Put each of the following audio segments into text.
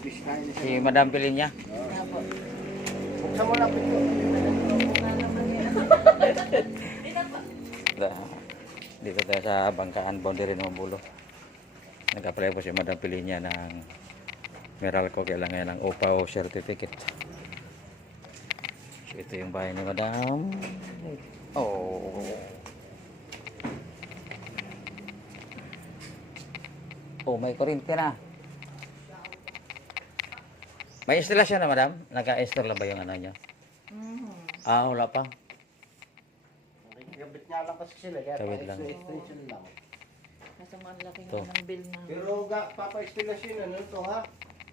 Si Madam Pilinya. Buksan mo lang pinto. Dito tayo sa Bangkaan, boundary ng Mabulo. Nag-apply po si Madam Pilinya ng Meralco, kailangan ng OPAO certificate. So, ito yung bahay ni Madam. Oh. Oh, may kuryente na. May instalasyon na, Madam? Naka-install na ba yung ano niya? Ah, wala pa. Gabit nga lang kasi sila. Kaya Gabit lang. pa-extension lang. Nasa mga laki Ito. ng bill na. Pero papa-instalasyon ano to ha?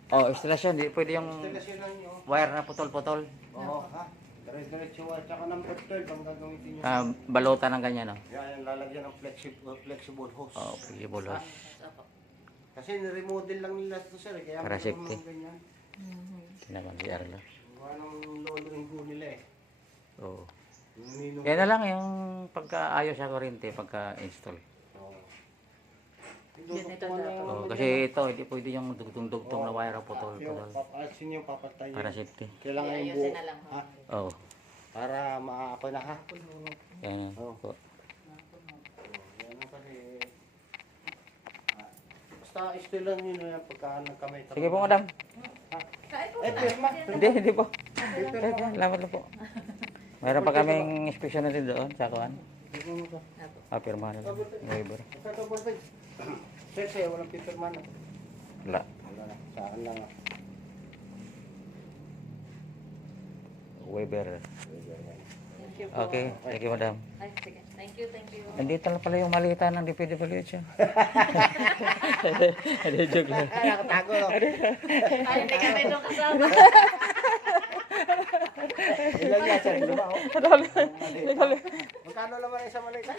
Oh, instalasyon. Di pwede yung Instalasyon lang nyo. wire na putol-putol. Oo ha? Diretso at saka number 12 ang gagamitin nyo. Balutan ng ganyan, no? Yan, lalagyan ng flexible hose. Oh, flexible hose. Kasi ni-remodel lang nila ito sir. Kaya Para meron safety. mga ganyan. Tinaman si Arlo. Anong lolo yung nila eh. Oo. Yung ninong. Kaya na lang yung pagka-ayos sa kuryente, pagka-install. Oo. Yan, ito dapat. Oh, kasi ito, hindi pwede yung dugtong-dugtong na wire o putol-putol. Papasin yung papatay. Para safety. Kailangan yung Ayusin buo. na lang. Ha? Oh. Para maaapoy na ha. Yan. Oo. Po. Yan ang kasi. Basta istilan nyo na yan pagka nagkamay. Sige po, Madam. Kain po Eh, na. pirma. Hindi po. Salamat na po. Mayroon pa kaming inspection natin doon sa kuan. Pirmahan na lang. Waiver. Sa double page. Sese, walang pipirma na. Wala. Wala na. Sa akin lang ah. Waiver. Thank you po. Okay. Thank you, Madam. Ay, sige. Thank you, thank you. Nandito na pala yung malita ng DPWH. Hindi, joke lang. Ay, nakatago no. Ay, hindi kami doon kasama. Ilan yan sir? Lima oh. Dali. Magkano naman isang malita?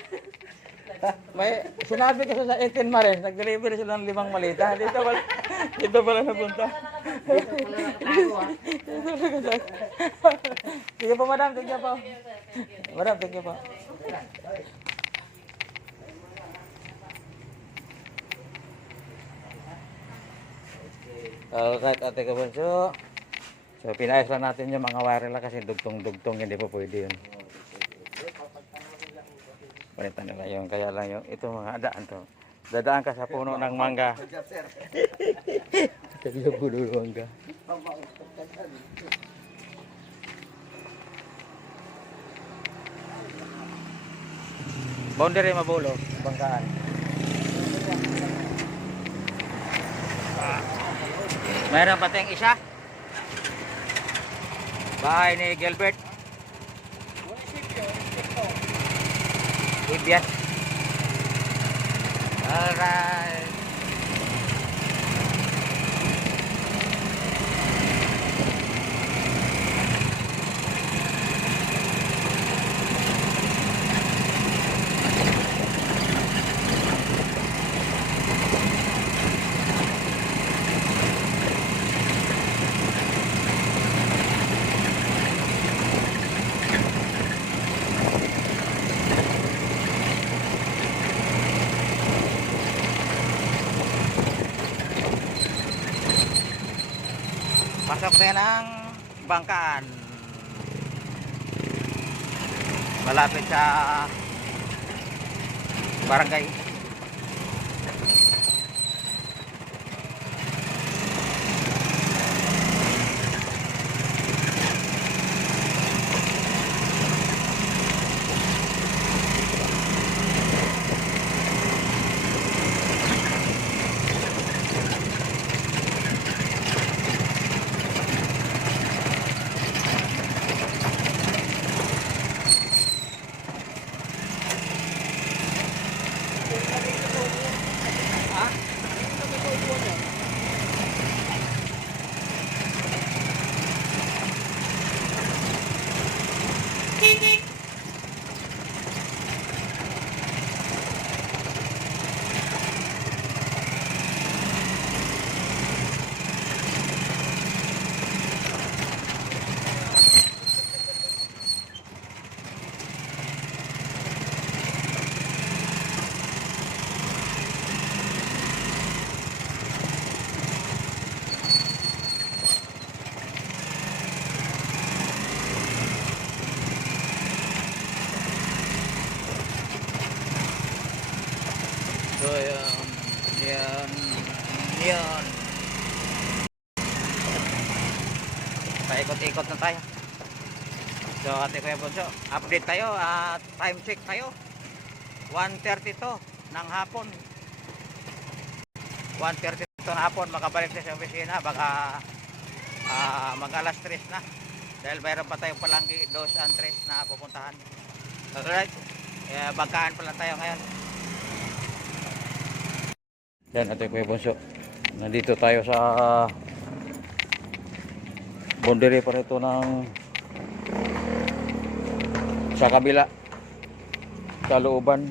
May sinabi kasi sa 18 Mares, nag-deliver sila ng 5 malita. Dito pala napunta. Dito pala nakatago ah. Sige po, Madam. Thank you po. Madam, thank you po. Okay, Ate Kabunso. So, pinayos lang natin yung mga wire lang kasi dugtong-dugtong, hindi po pwede yun. Palitan nila yung, kaya lang yung, ito mga daan to. Dadaan ka sa puno ng mangga. Sabi sa puno ng mangga. Boundary Mabulo, Bangkaan. Mayroon pati ang isa. Bahay ni Gilbert. Ibias. Alright. Pasok na ng Bangkaan. Malapit sa barangay. Yun. Paikot-ikot na tayo. So ate Kuya Bunso, update tayo at time check tayo. 1:32 ng hapon. 1:32 ng hapon, makabalik tayo sa opisina. Baka mag alas 3 na. Dahil mayroon pa tayong palanggi 2 and 3 na pupuntahan. Alright, bangkaan pa lang tayo ngayon. Yan ate Kuya Bunso, nandito tayo sa boundary pa rito ng sa kabila, sa looban.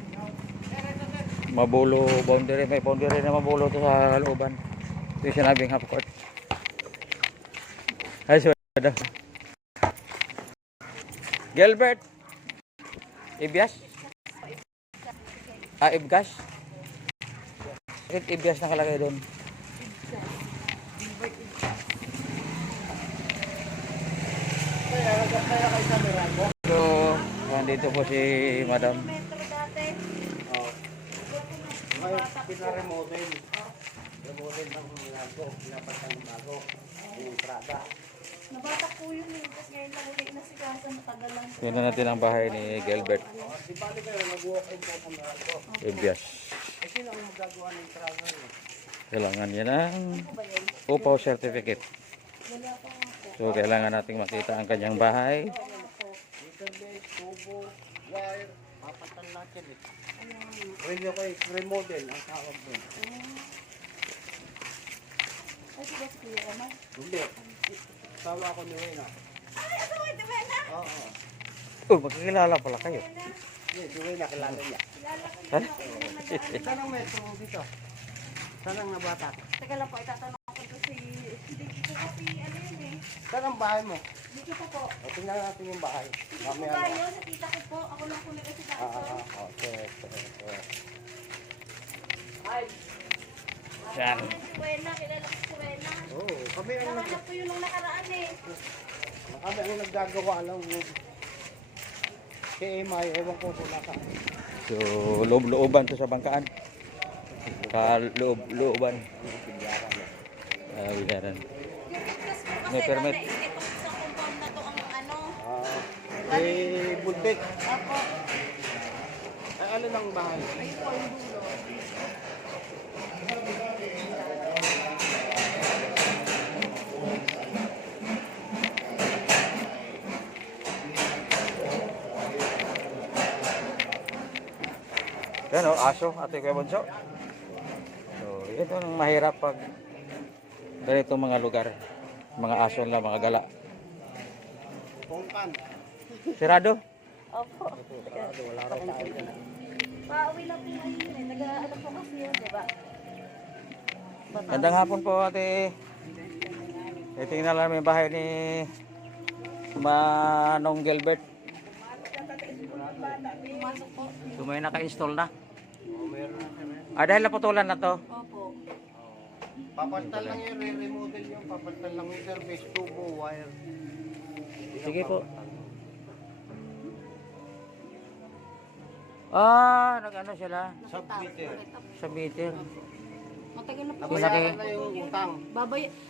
Mabulo boundary, may boundary na mabulo to sa looban. Ito yung sinabing half court. Ay, suwada. Gilbert Ibias? Ibgas? Bakit Ibias nakalagay doon? So, nandito po si Madam. Ngayon, pinaremodel. Remodel ng Meralco. Pinapatan ng bago. Yung Prada. Nabatak po yun eh. Tapos ngayon lang ulit nasikasan. Matagal lang. Tingnan natin ang bahay ni Gilbert Di bali kayo, nag-walk-in po sa Meralco. Ibias. Eh, sino ang magagawa ng Prada yun? Kailangan niya ng upaw certificate. Wala pa nga po. So, kailangan nating makita ang kanyang bahay. Internet, tubo, wire. Papatan natin eh. Pwede ko remodel ang tawag doon. Ay, si Boss Kuya Omar. Hindi. Sawa ko ni Wena. Ay, ano mo, di ba na? Oo. Oh, magkakilala pala kayo. Hindi, si Wena kilala niya. Kilala ko Ha? Saan ang metro dito? Saan ang nabata? Teka lang po, itatanong ko kasi, hindi ko kasi ano yun eh. Saan ang bahay mo? Dito po po. O, tingnan natin yung bahay. Dito po Mamaya ba na. yun? Sa tita ko po. Ako lang po nag-asikaso. Okay. Ay, Yan. si Wena, kilala ko si Wena. Oo, kami ang Nakalap po yun nung nakaraan eh. kami ang naggagawa lang. Si Emay, ewan ko kung nasa. So, loob-looban to sa bangkaan. Sa loob-looban. Bigaran. Yung May kasi permit. itong isang compound na to ang ano. Si Buntik. Ako, Ay, alin ang bahay? ayun po yung dulo. Yan o, aso, ate Kuya Bunso. So, ito ang mahirap pag ganito mga lugar. Mga aso lang, mga gala. Pongkan. Sirado? Opo. Wala raw tayo dyan. Pauwi na po ngayon eh. Nag-ano po kasi yun, di ba? Gandang hapon po ate. Tingnan lang yung bahay ni Manong Gilbert. Pumasok po. So, may naka-install na. Meron na kami. Dahil naputulan na to. Opo. Papalitan lang yung re-remodel yung papalitan lang yung service, tubo, wire. Sige po. Nag-ano sila? Submeter. Sa meter. Matagal na po. Nabayaran na yung utang.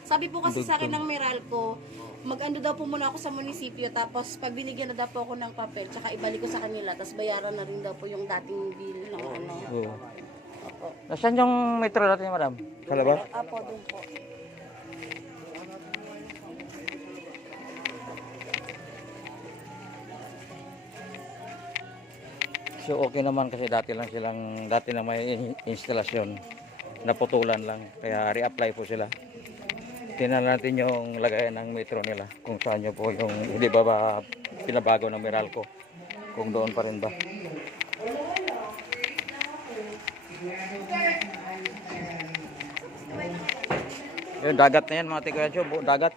Sabi po kasi sa akin ng Meralco, mag-ano daw po muna ako sa munisipyo, tapos pag binigyan na daw po ako ng papel, tsaka ibalik ko sa kanila, tapos bayaran na rin daw po yung dating bill ng ano. Oo. Opo. Nasaan yung metro natin, madam? Sa labas? Apo, doon po. So okay naman kasi dati na may instalasyon, naputulan lang, kaya re-apply po sila. Tingnan natin yung lagayan ng metro nila, kung saan nyo po yung, hindi ba pinabago ng Meralco, kung doon pa rin ba. Yung dagat na yan mga tigrancho, dagat.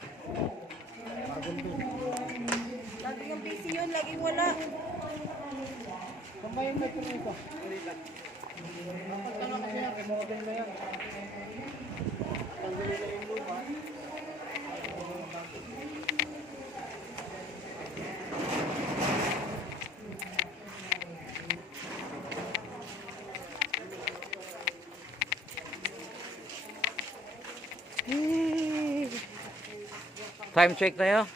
Lagi yung busy yun, laging wala. Saan ba yung metro nito? Dapat na kasi yan, remodel na yan. Tanggalin na yung lupa. Time check tayo.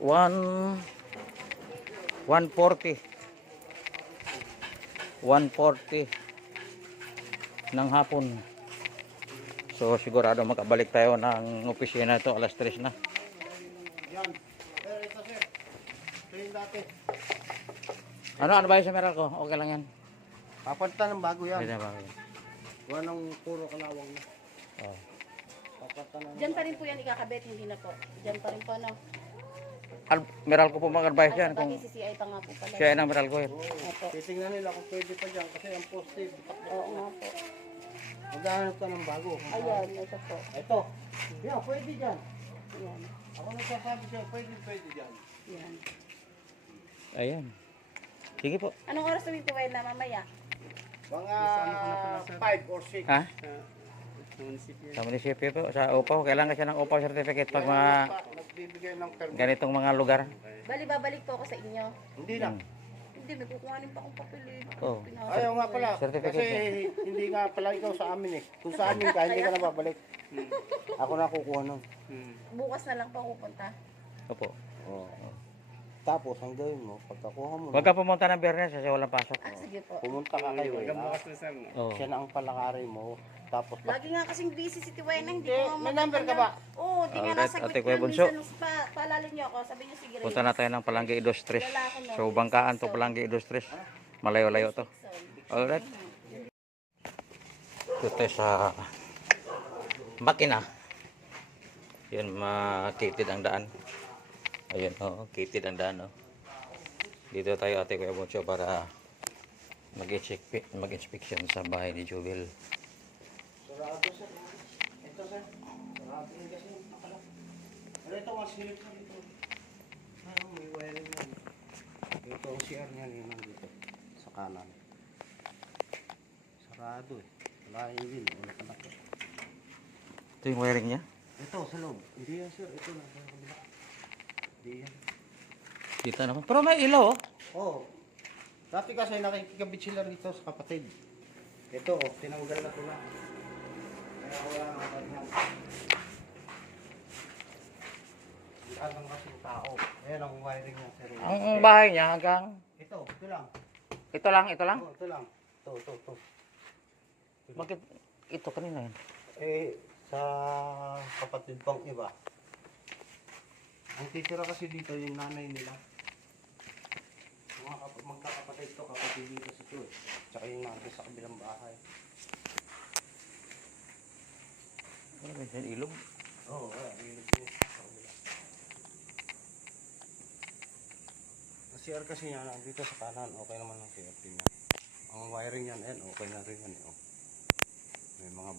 1:40 ng hapon. So sigurado makabalik tayo ng opisina ito alas 3 na. Yan. Pero ito sir. Ito yung dati. Ano ba yung sa meral ko? Okay lang yan. Papalitan ng bago yan. Pwede na ba? Gawa ng puro kalawang na. Oh. Papalitan ng... Diyan pa rin po yan ikakabit, hindi na po. Diyan pa rin po, no? Meral ko po mag-advise Ay, yan kung bagay CCI pa nga po pala. siya ang meral ko. Opo. Titingnan nila kung pwede pa dyan kasi ang poste. Oo nga po. Maghahanap ka ng bago. Ayan, ito po. Ito. Yan, pwede dyan. Ayan. Ako nagsasabi siya, pwede dyan. Ayan. Ayan. Sige po. Anong oras namin po kayo na mamaya? Mga 5 or 6. Ha? Sa munisipyo po. Sa upaw. Kailangan siya ng upaw certificate pag mga Nagbibigay ng permit. ganitong mga lugar. Bali, babalik po ako sa inyo. Hindi na. Hindi, may kukuhanin pa akong papel eh. Oh. Ayaw nga pala. Certificate Kasi hindi nga pala ikaw sa amin eh. Kung sa amin ka, hindi ka na babalik. Ako na kukuha nun. Bukas na lang po ako pupunta. Opo. Oo. Tapos, ang gawin mo, pagkakuha mo, Huwag ka pumunta ng Biyernes kasi walang pasok. Ah, sige po. pumunta ka kayo. Oh. Siya na ang palakari mo. Tapos, Lagi nga kasing busy si Tiwena, hindi Hindi, ko nga may number ka ba? Oo, di nga Alright, nasagot Ate ko Kuya yan. Bunso. Minsan, paalalin niyo ako, sabi niyo sige rin. Punta na tayo ng Palangga Industries. So bangkaan to Palangga Industries. Malayo-layo to. Alright. Ito tayo sa makina. Yan, makitid ang daan. Ayun, oh, kitid ang daan. Oh. Dito tayo Ate Kuya Bunso para mag-inspection sa bahay ni Jubel. sarado sir. Ito sir. Sarado yun kasi. Nakala. Pero ito ang silip sa dito. Ano, may wiring yan. Ito ang CR niya yun nandito. Sa kanan. Sarado eh. Wala yung wheel. Wala ka na. Ito yung wiring niya. Ito sa loob. Hindi yan sir. Ito na. Sa kabila. Hindi yan. Kita naman. Pero may ilaw oh. Oo. Dati kasi nakikigabit sila rito sa kapatid. Ito, oh, tinanggal na ito na. Kaya wala nang ganyan. Hindi lang kasi yung tao. Ayan ang wiring niya, sir. Ang bahay niya hanggang Ito lang. ito lang, ito lang. Oo, ito lang. Ito. Bakit ito kanina yun? Eh, sa kapatid pang iba. Ang titira kasi dito yung nanay nila. Mga magkakapatid to, kapatid dito si Chua. Tsaka yung nanay sa kabilang bahay. Ano ba yung ilog? Oo, ilog niya sa kabila. Ang CR kasi niya, dito sa kanan, okay naman ang CR niya. Ang wiring yan, okay na rin yan. May mga